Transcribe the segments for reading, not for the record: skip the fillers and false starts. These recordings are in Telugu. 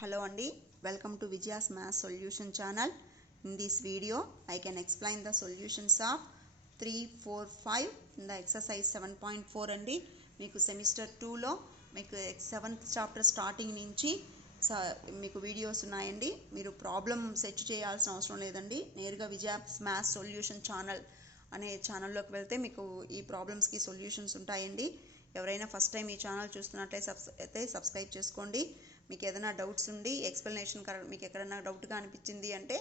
Hello Andy, welcome to Vijaya's Math Solution channel. In this video, I can explain the solutions of 3, 4, 5 in the exercise 7.4 అండి. మీకు సెమిస్టర్ 2లో మీకు 7th చాప్టర్ స్టార్టింగ్ నుంచి మీకు వీడియోస్ ఉన్నాయండి. మీరు ప్రాబ్లం సెట్ చేయాల్సిన అవసరం లేదండి. నేరుగా విజయాస్ మ్యాథ్స్ సొల్యూషన్ ఛానల్ అనే ఛానల్లోకి వెళ్తే మీకు ఈ ప్రాబ్లమ్స్కి సొల్యూషన్స్ ఉంటాయండి. ఎవరైనా ఫస్ట్ టైం ఈ ఛానల్ చూస్తున్నట్లయితే సబ్స్క్రైబ్ చేసుకోండి. మీకు ఏదైనా డౌట్స్ ఉండి ఎక్స్ప్లెనేషన్ మీకు ఎక్కడైనా డౌట్గా అనిపించింది అంటే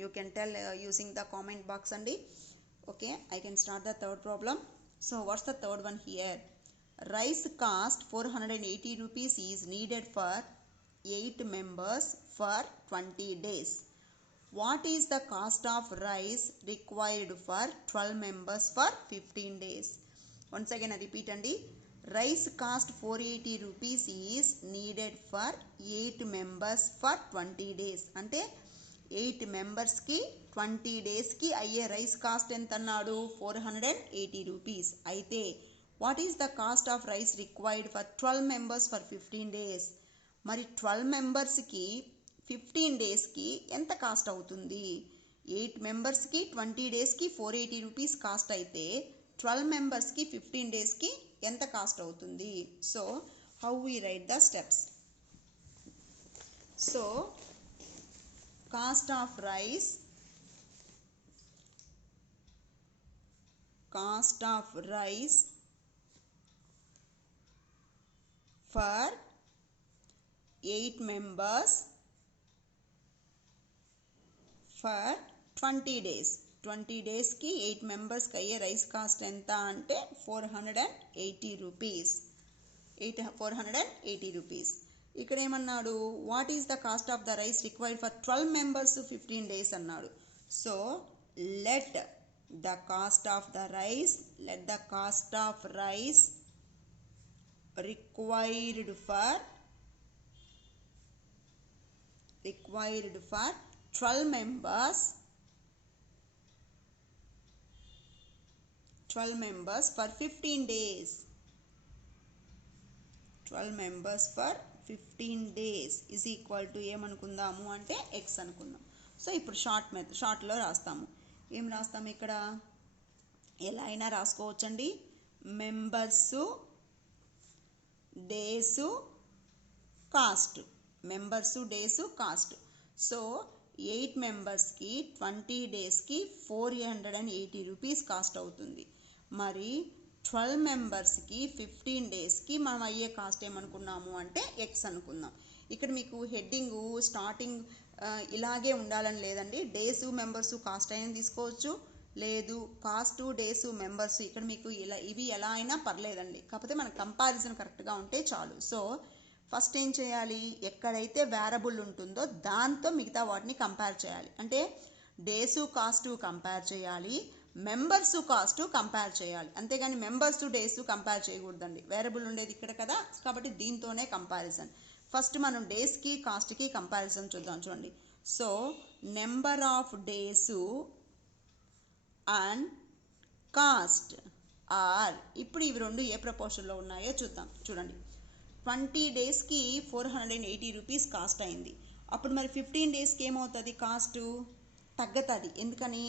you can tell using the comment box అండి. Okay, I can start the third problem. So what's the third one here? Rice cost 480 rupees is needed for 8 members for 20 days. What is the cost of rice required for 12 members for 15 days? Once again I repeat andi. Rice cost 480 rupees is needed for 8 members for 20 days. అంటే 8 members కి 20 days కి అయ్యే రైస్ కాస్ట్ ఎంత అన్నాడు? 480 రూపీస్. అయితే what is the cost of rice required for 12 members for 15 days? మరి 12 members కి 15 days కి ఎంత కాస్ట్ అవుతుంది? 8 members కి 20 days కి 480 రూపీస్ కాస్ట్ అయితే 12 members కి 15 days కి ఎంత కాస్ట్ అవుతుంది? So how we write the steps? So cost of rice for 8 members for 20 days. 20 days కి 8 members కి అయ్యే రైస్ కాస్ట్ ఎంత అంటే 480 రూపీస్. 480 రూపీస్. ఇక్కడ ఏమన్నాడు? What is the cost of the rice required for 12 members 15 days అన్నాడు. So let the cost of the rice required for 12 members for 15 days. 12 members for 15 days is equal to ఏమనుకుందాము అంటే x అనుకుందాం. సో ఇప్పుడు షార్ట్లో రాస్తాము. ఏం రాస్తాము ఇక్కడ? ఎలా అయినా రాసుకోవచ్చండి. Members, days, cost. సో 8 మెంబర్స్కి 20 డేస్కి 480 రూపీస్ కాస్ట్ అవుతుంది. మరి 12 మెంబర్స్కి 15 డేస్కి మనం అయ్యే కాస్ట్ ఏమనుకున్నాము అంటే ఎక్స్ అనుకుందాం. ఇక్కడ మీకు హెడ్డింగ్ స్టార్టింగ్ ఇలాగే ఉండాలని లేదండి. డేసు మెంబర్సు కాస్ట్ అయినా తీసుకోవచ్చు, లేదు కాస్ట్ డేసు మెంబర్స్ ఇక్కడ మీకు ఇవి ఎలా అయినా పర్లేదండి. కాకపోతే మన కంపారిజన్ కరెక్ట్గా ఉంటే చాలు. సో ఫస్ట్ ఏం చేయాలి? ఎక్కడైతే వేరబుల్ ఉంటుందో దాంతో మిగతా వాటిని కంపేర్ చేయాలి. అంటే డేసు కాస్ట్ కంపేర్ చేయాలి, మెంబర్సు కాస్ట్ కంపేర్ చేయాలి. అంతేగాని మెంబర్స్ డేసు కంపేర్ చేయకూడదండి. వేరబుల్ ఉండేది ఇక్కడ కదా, కాబట్టి దీంతోనే కంపారిజన్. ఫస్ట్ మనం డేస్కి కాస్ట్కి కంపారిజన్ చూద్దాం. చూడండి. So number of days and cost are, ఇప్పుడు ఇవి రెండు ఏ ప్రపోర్షన్లో ఉన్నాయో చూద్దాం. చూడండి. 20 డేస్కి 480 రూపీస్ కాస్ట్ అయింది. అప్పుడు మరి 15 డేస్కి ఏమవుతుంది? కాస్ట్ తగ్గుతుంది. ఎందుకని?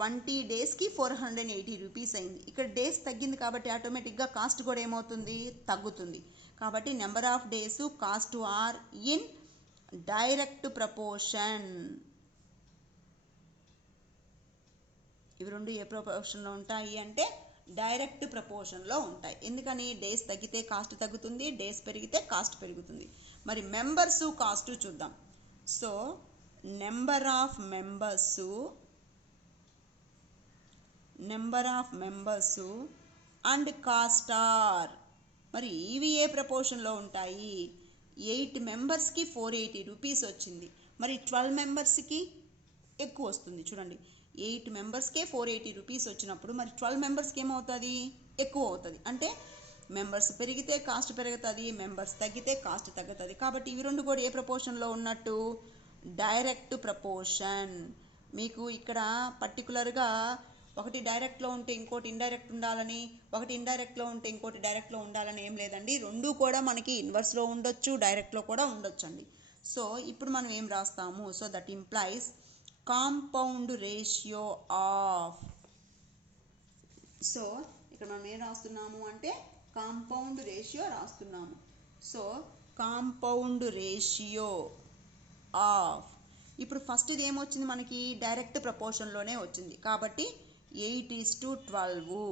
20 డేస్కి 480 రూపీస్ అయింది. ఇక్కడ డేస్ తగ్గింది కాబట్టి ఆటోమేటిక్గా కాస్ట్ కూడా ఏమవుతుంది? తగ్గుతుంది. కాబట్టి number of days cost are in direct proportion. ఇవి రెండు ఏ ప్రపోర్షన్లో ఉంటాయి అంటే డైరెక్ట్ ప్రపోర్షన్లో ఉంటాయి. ఎందుకని? డేస్ తగ్గితే కాస్ట్ తగ్గుతుంది, డేస్ పెరిగితే కాస్ట్ పెరుగుతుంది. మరి మెంబర్సు కాస్ట్ చూద్దాం. So number of members and cost are, మరి ఇవి ఏ ప్రపోర్షన్లో ఉంటాయి? 8 మెంబర్స్కి 480 రూపీస్ వచ్చింది. మరి 12 మెంబర్స్కి ఎక్కువ వస్తుంది. చూడండి, 8 మెంబర్స్కే 480 రూపీస్ వచ్చినప్పుడు మరి 12 మెంబర్స్కి ఏమవుతుంది? ఎక్కువ అవుతుంది. అంటే మెంబర్స్ పెరిగితే కాస్ట్ పెరుగుతుంది, మెంబర్స్ తగ్గితే కాస్ట్ తగ్గుతుంది. కాబట్టి ఇవి రెండు కూడా ఏ ప్రపోర్షన్లో ఉన్నట్టు? Direct proportion. మీకు ఇక్కడ పర్టికులర్గా ఒకటి డైరెక్ట్లో ఉంటే ఇంకోటి ఇండైరెక్ట్ ఉండాలని, ఒకటి ఇండైరెక్ట్లో ఉంటే ఇంకోటి డైరెక్ట్లో ఉండాలని ఏం లేదండి. రెండు కూడా మనకి ఇన్వర్స్లో ఉండొచ్చు, డైరెక్ట్లో కూడా ఉండొచ్చు అండి. సో ఇప్పుడు మనం ఏం రాస్తాము, so that implies compound ratio of, so ఇక్కడ మనం ఏం రాస్తున్నాము అంటే కాంపౌండ్ రేషియో రాస్తున్నాము. సో కాంపౌండ్ రేషియో ఆఫ్, ఇప్పుడు ఫస్ట్ ఇది ఏమొచ్చింది మనకి డైరెక్ట్ ప్రపోర్షన్లోనే వచ్చింది కాబట్టి 8:12,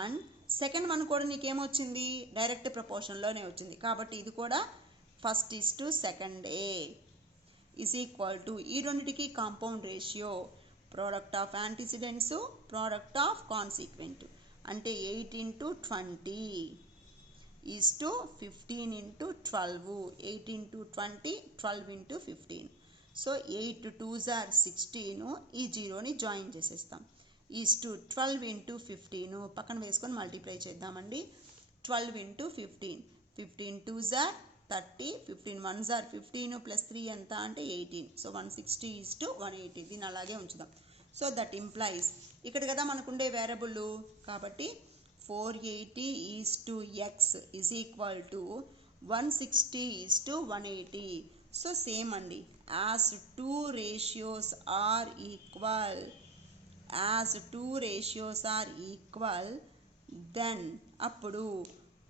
అండ్ సెకండ్ వన్ కూడా నీకేమొచ్చింది డైరెక్ట్ ప్రపోర్షన్లోనే వచ్చింది కాబట్టి ఇది కూడా 1:2 ఈజ్ ఈక్వల్ టు, ఈ రెండింటికి compound ratio product of antecedents product of consequent అంటే 8:20 is to 15:12, 8:20, 12:15. So 8 2s are 16, ఈ జీరోని జాయిన్ చేసేస్తాం. ఈజ్ టు 12:15 పక్కన వేసుకొని మల్టిప్లై చేద్దామండి. 12:15, 15 2s are 30, 15 1s are 15 plus 3 ఎంత అంటే 18. సో 160 ఈజ్ టు 180, దీన్ని అలాగే ఉంచుదాం. సో దట్ ఇంప్లైస్ ఇక్కడ కదా మనకుండే వేరియబుల్ కాబట్టి 480 is to x is equal to 160 is to 180. So same అండి, as two ratios are equal, as two ratios are equal then అప్పుడు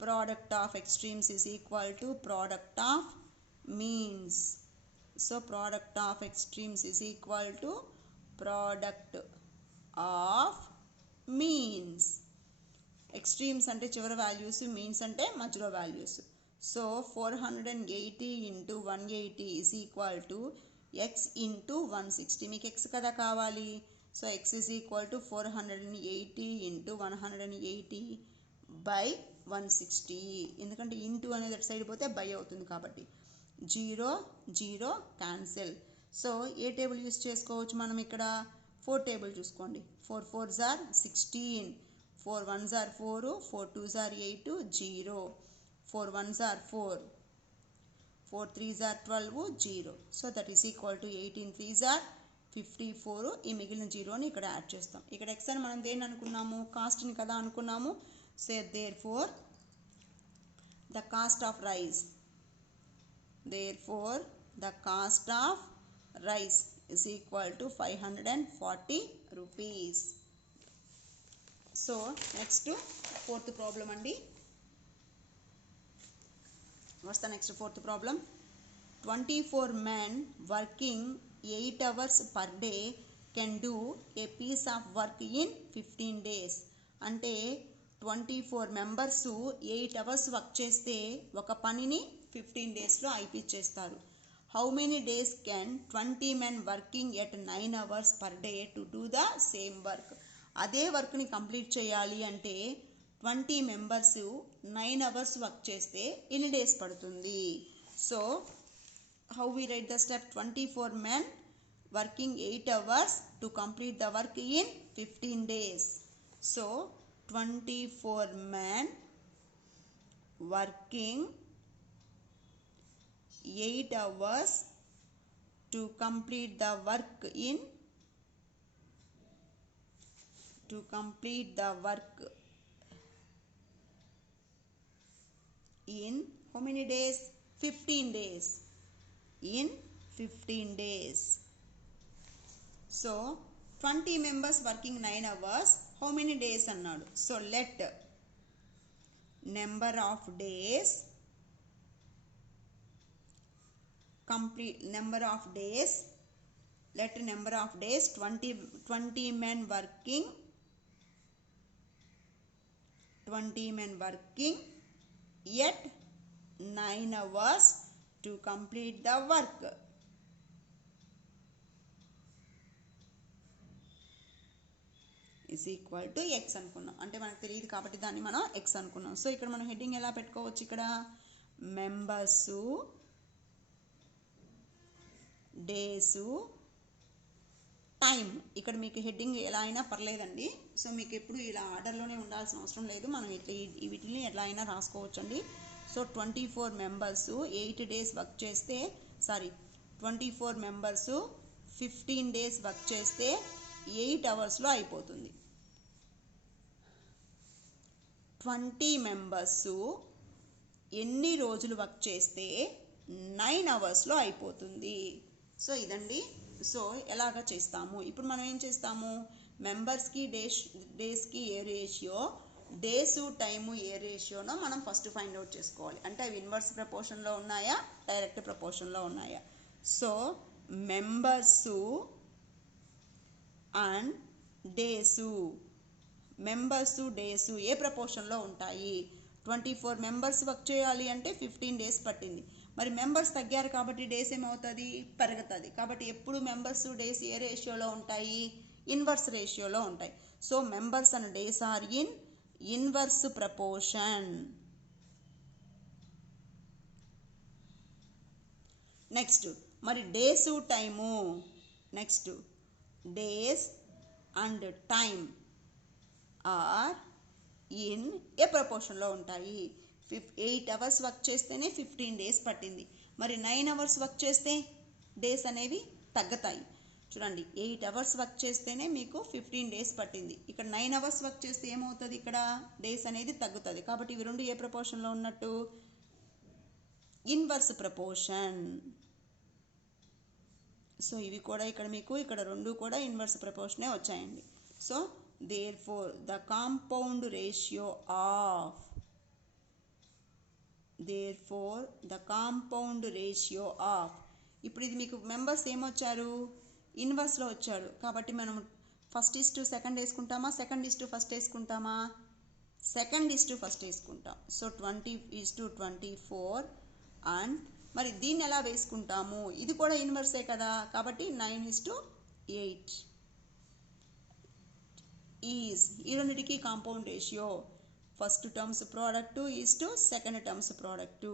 product of extremes is equal to product of means. So product of extremes is equal to product of means. Extremes అంటే చివరి వాల్యూస్, మీన్స్ అంటే మధ్యలో values. So 480 into 180 is equal to x into 160, మీకు ఎక్స్ కదా కావాలి. So X is equal to 480 into 180 by 160, ఎందుకంటే ఇంటూ అనేది అటు సైడ్ పోతే బై అవుతుంది కాబట్టి 0 0 క్యాన్సిల్. సో ఏ టేబుల్ యూస్ చేసుకోవచ్చు మనం ఇక్కడ, 4 టేబుల్ చూసుకోండి. 4 4s are 16, 4 1s are 4, 4 2s are 8, 0, 4 1s are 4, 4 3s are 12, 0. So that is equal to 18 3s are 54. ఈ మిగిలిన జీరోని ఇక్కడ యాడ్ చేస్తాం. ఇక్కడ ఎక్స్ అని మనం దేన్ని అనుకున్నాము, కాస్ట్ని కదా అనుకున్నాము. So therefore the cost of rice, therefore the cost of rice is equal to 540 rupees. So next fourth problem andi. What's the next fourth problem? 24 men working 8 hours per day can do a piece of work in 15 days. అంటే 24 మెంబర్స్ 8 hours వర్క్ చేస్తే ఒక పనిని 15 daysలో అయిపించేస్తారు. How many days can 20 men working at 9 hours per day to do the same work? అదే వర్క్ని కంప్లీట్ చేయాలి అంటే 20 మెంబర్స్ 9 hours వర్క్ చేస్తే ఎన్ని డేస్ పడుతుంది? So how we write the step? 24 men working 8 hours to complete the work in 15 days. So 24 men working 8 hours to complete the work in how many days? 15 days. In 15 days. So 20 members working 9 hours, how many days annadu? So let number of days, complete number of days, let number of days 20 men working 20 men working yet 9 hours to complete the work. is equal to x అనుకున్నాం. అంటే మనకు తెలియదు కాబట్టి దాన్ని మనం x అనుకున్నాం. సో ఇక్కడ మనం హెడ్డింగ్ ఎలా పెట్టుకోవచ్చు, ఇక్కడ మెంబర్స్, డేస్, టైం. ఇక్కడ మీకు హెడ్డింగ్ ఎలా అయినా పర్లేదండి. సో మీకు ఎప్పుడు ఇలా ఆర్డర్లోనే ఉండాల్సిన అవసరం లేదు, మనం ఇట్లా వీటిని ఎలా అయినా రాసుకోవచ్చండి. సో 24 మెంబర్స్ 8 days వర్క్ చేస్తే 24 మెంబర్స్ 15 days వర్క్ చేస్తే 8 hours అయిపోతుంది. 20 మెంబర్స్ ఎన్ని రోజులు వర్క్ చేస్తే 9 అవర్స్లో అయిపోతుంది. సో ఇదండి. సో ఎలాగ చేస్తాము ఇప్పుడు మనం ఏం చేస్తాము, మెంబర్స్కి డేస్కి ఏ రేషియో, డేస్ టైము ఏ రేషియోనో మనం ఫస్ట్ ఫైండ్ అవుట్ చేసుకోవాలి. అంటే అవి ఇన్వర్స్ ప్రపోర్షన్లో ఉన్నాయా, డైరెక్ట్ ప్రపోర్షన్లో ఉన్నాయా. So members and days, members days ఏ ప్రపోర్షన్లో ఉంటాయి. 24 మెంబర్స్ వర్క్ చేయాలి అంటే 15 డేస్ పట్టింది. మరి మెంబర్స్ తగ్గారు కాబట్టి డేస్ ఏమవుతుంది, పెరుగుతుంది. కాబట్టి ఎప్పుడు మెంబర్స్ డేస్ ఏ రేషియోలో ఉంటాయి, ఇన్వర్స్ రేషియోలో ఉంటాయి. So members and days are in inverse proportion. Next మరి days time, next days and time are in ఏ ప్రపోర్షన్లో ఉంటాయి. 8 అవర్స్ వర్క్ చేస్తేనే 15 డేస్ పట్టింది. మరి 9 అవర్స్ వర్క్ చేస్తే డేస్ అనేవి తగ్గుతాయి. చూడండి 8 అవర్స్ వర్క్ చేస్తేనే మీకు 15 డేస్ పట్టింది. ఇక్కడ 9 అవర్స్ వర్క్ చేస్తే ఏమవుతుంది, ఇక్కడ డేస్ అనేది తగ్గుతుంది. కాబట్టి ఇవి రెండు ఏ ప్రపోర్షన్లో ఉన్నట్టు, ఇన్వర్స్ ప్రపోర్షన్. సో ఇవి కూడా ఇక్కడ మీకు ఇక్కడ రెండు కూడా ఇన్వర్స్ ప్రపోర్షనే వచ్చాయండి. So therefore the compound ratio of ఇప్పుడు ఇది మీకు మెంబర్స్ ఏమొచ్చారు, ఇన్వర్స్లో వచ్చారు. కాబట్టి మనం ఫస్ట్ ఈస్ టు సెకండ్ వేసుకుంటామా, సెకండ్ ఈస్ టు ఫస్ట్ వేసుకుంటామా, సెకండ్ ఈస్ టు ఫస్ట్ వేసుకుంటాం. సో 20:24 అండ్ మరి దీన్ని ఎలా వేసుకుంటాము, ఇది కూడా ఇన్వర్సే కదా. కాబట్టి 9:8 ఈజ్ ఈ రెండింటికి compound ratio. First terms product is to second terms product.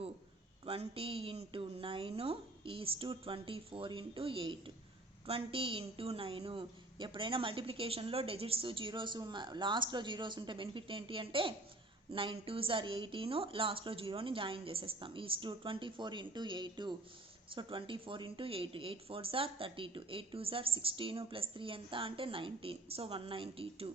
20 × 9 is to 24 × 8. 20 × 9 ఎప్పుడైనా మల్టిప్లికేషన్లో డిజిట్స్ జీరోస్ లాస్ట్లో జీరోస్ ఉంటే బెనిఫిట్ ఏంటి అంటే 9 2s are 18, లాస్ట్లో జీరోని జాయిన్ చేసేస్తాం. Is to 24 × 8. So 24 × 8, 8 4s are 32, 8 2s are 16 plus 3 ఎంత అంటే 19. సో 192.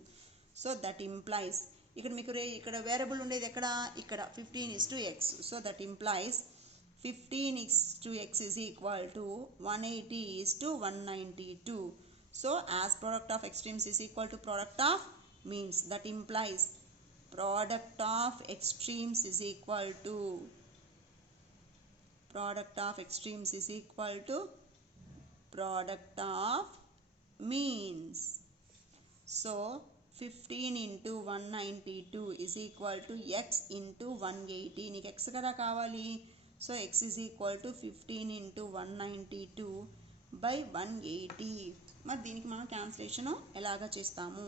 సో దట్ ఇంప్లైస్ ఇక్కడ మీకు ఇక్కడ వేరియబుల్ ఉండేది ఎక్కడ, ఇక్కడ 15:x. So that implies 15:x is equal to 180:192. So as product of extremes is equal to product of means, that implies product of extremes is equal to product of means. So 15 × 192 is equal to x × 180. నీకు x కదా కావాలి. So x is equal to 15 × 192/180. మరి దీనికి మనం క్యాన్సిలేషన్ ఎలాగా చేస్తాము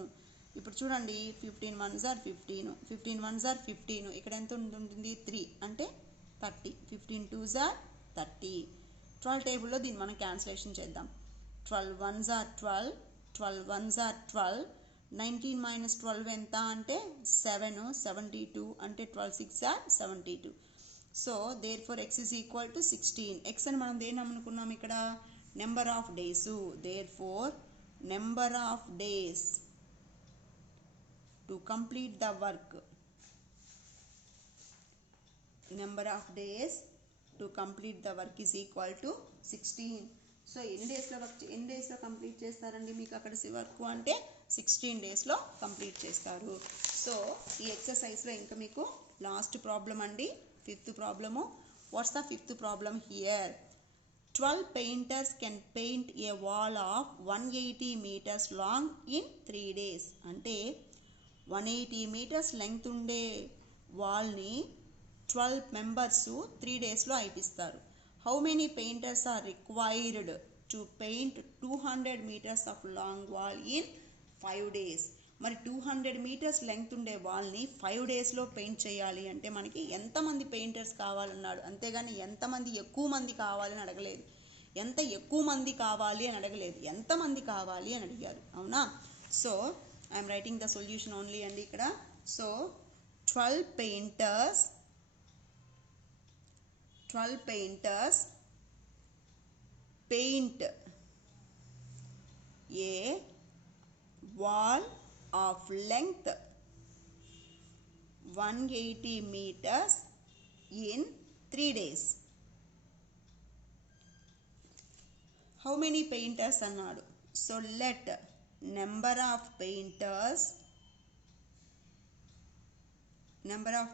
ఇప్పుడు చూడండి. 15 1s are 15, 15 1s are 15. ఇక్కడ ఎంత ఉంటుంది 3 అంటే 30, 15 2s are 30. 12 టేబుల్లో దీన్ని మనం క్యాన్సిలేషన్ చేద్దాం. 12 1s are 12, 12 1s are 12. 19 - 12 ఎంత అంటే 7, 72 అంటే 12 6 are 72. So therefore x is equal to 16. x అని మనం దేన్ని అనుకున్నాం ఇక్కడ, number of days. therefore number of days to complete the work, number of days to complete the work is equal to 16. So ఎన్ని డేస్లో కంప్లీట్ చేస్తారండి మీకు అక్కడ వర్క్ అంటే 16 డేస్లో కంప్లీట్ చేస్తారు. సో ఈ ఎక్సర్సైజ్లో ఇంకా మీకు లాస్ట్ ప్రాబ్లం అండి, 5th problem. What's the 5th problem here. 12 painters can paint a wall of 180 meters long in 3 days. అంటే 180 meters లెంగ్త్ ఉండే వాల్ని 12 మెంబర్స్ 3 డేస్లో అయిపిస్తారు. How many painters are required to paint 200 meters of long wall in 5 days. మరి 200 meters లెంగ్త్ ఉండే వాల్ని 5 డేస్లో పెయింట్ చేయాలి అంటే మనకి ఎంతమంది పెయింటర్స్ కావాలన్నాడు. అంతేగాని ఎంతమంది ఎక్కువ మంది కావాలని అడగలేదు, ఎంత ఎక్కువ మంది కావాలి అని అడగలేదు, ఎంతమంది కావాలి అని అడిగారు. అవునా. So I'm writing the solution only అండి ఇక్కడ. So 12 painters paint a wall of length 180 meters in 3 days. How many painters అన్నాడు. So let number of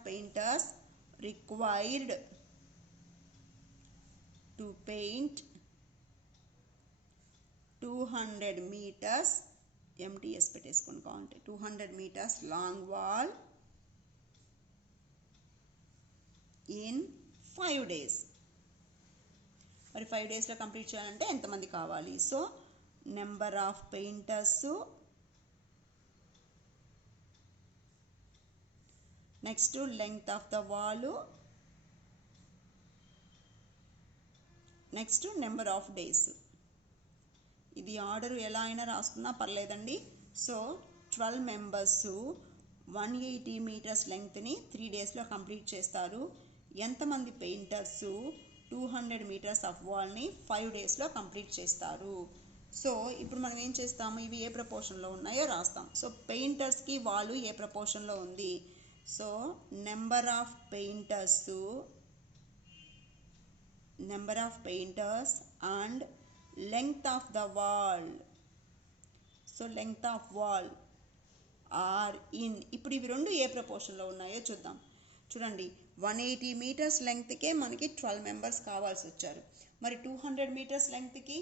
painters required to paint 200 meters MTS పెట్టేసుకొని కావాలంటే 200 meters long wall in 5 days. మరి 5 daysలో కంప్లీట్ చేయాలంటే ఎంతమంది కావాలి? So number of painters, next length of the wall, next number of days. ఇది ఆర్డర్ ఎలా అయినా రాసుకున్నా పర్లేదండి. సో 12 members 180 meters లెంగ్త్ని 3 daysలో కంప్లీట్ చేస్తారు. ఎంతమంది పెయింటర్స్ 200 meters ఆఫ్ వాల్ని 5 daysలో కంప్లీట్ చేస్తారు? సో ఇప్పుడు మనం ఏం చేస్తాము, ఇవి ఏ ప్రపోర్షన్లో ఉన్నాయో రాస్తాం. సో పెయింటర్స్కి వాళ్ళు ఏ ప్రపోర్షన్లో ఉంది? So number of painters and length of the wall. So length of wall are in. ఇప్పుడు ఇవి రెండు ఏ ప్రపోర్షన్లో ఉన్నాయో చూద్దాం. చూడండి 180 meters లెంగ్త్కే మనకి 12 members కావాల్సి వచ్చారు. మరి 200 meters లెంగ్త్కి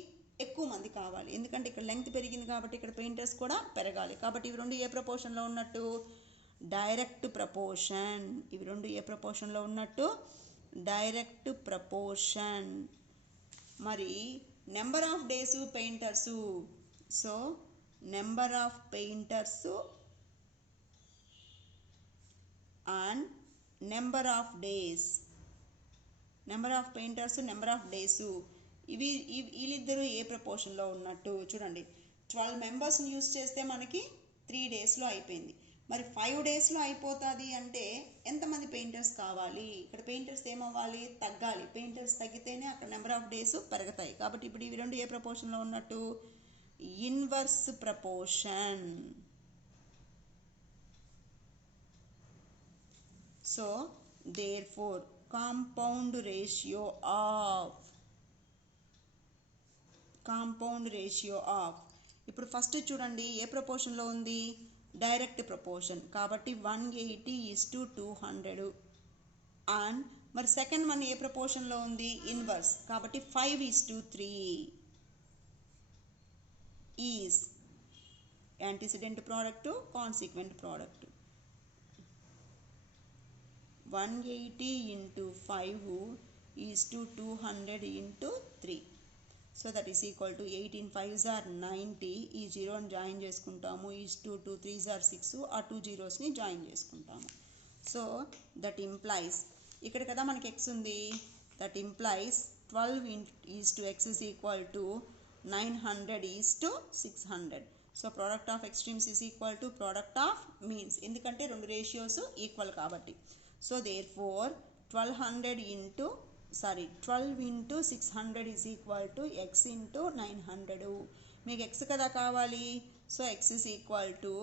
ఎక్కువ మంది కావాలి, ఎందుకంటే ఇక్కడ లెంగ్త్ పెరిగింది కాబట్టి ఇక్కడ పెయింటర్స్ కూడా పెరగాలి. కాబట్టి ఇవి రెండు ఏ ప్రపోర్షన్లో ఉన్నట్టు? Direct proportion. ఇవి రెండు ఏ ప్రపోర్షన్లో ఉన్నట్టు? Direct proportion. మరి number of days painters, so number of painters and number of days. Number of painters, number of days వీళ్ళిద్దరూ ఏ ప్రపోర్షన్లో ఉన్నట్టు? చూడండి 12 members యూస్ చేస్తే మనకి 3 daysలో అయిపోయింది. మరి 5 daysలో అయిపోతుంది అంటే ఎంతమంది పెయింటర్స్ కావాలి? ఇక్కడ పెయింటర్స్ ఏమవ్వాలి? తగ్గాలి. పెయింటర్స్ తగ్గితేనే అక్కడ నెంబర్ ఆఫ్ డేస్ పెరుగుతాయి. కాబట్టి ఇప్పుడు ఇవి రెండు ఏ ప్రపోర్షన్లో ఉన్నట్టు? Inverse proportion. So therefore compound ratio of. ఇప్పుడు ఫస్ట్ చూడండి ఏ ప్రపోర్షన్లో ఉంది? Direct proportion. కాబట్టి 180:200. అండ్ మరి సెకండ్ వన్ ఏ ప్రపోర్షన్లో ఉంది? ఇన్వర్స్. కాబట్టి 5:3 is antecedent product, consequent product. 180 × 5:200 × 3. So that is equal to 18 5s are 90. ఈ 0ని జాయిన్ చేసుకుంటాము. Is 2 2 3s are 6. ఆ 2 zeros జాయిన్ చేసుకుంటాము. సో దట్ ఇంప్లైస్, ఇక్కడ కదా మనకి x ఉంది, that implies 12:x is equal to 900:600. So product of extremes is equal to product of means, ఎందుకంటే రెండు రేషియోస్ ఈక్వల్ కాబట్టి. So therefore 12:600 is equal to x into 900. మీకు x కదా కావాలి. So x is equal to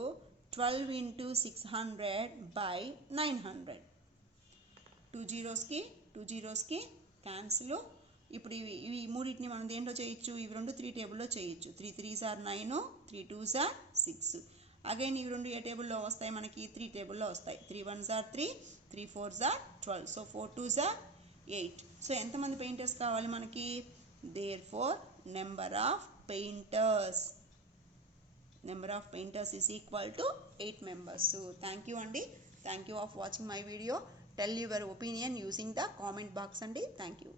12 × 600/900. 2 zeros cancel. ఇప్పుడు ఇవి మూడింటిని మనం దేంట్లో చేయొచ్చు? ఇవి రెండు 3 టేబుల్లో చేయొచ్చు. 3 3s are 9, 3 2s are 6. Again ఇవి రెండు ఏ టేబుల్లో వస్తాయి? మనకి 3 టేబుల్లో వస్తాయి. 3 1s are 3, 3 4s are 12. So 4 2s are 8. So ఎంతమంది పెయింటర్స్ కావాలి మనకి? Therefore number of painters is equal to 8 members. Thank you అండి. Thank you of watching my video. Tell your opinion using the comment box అండి. Thank you.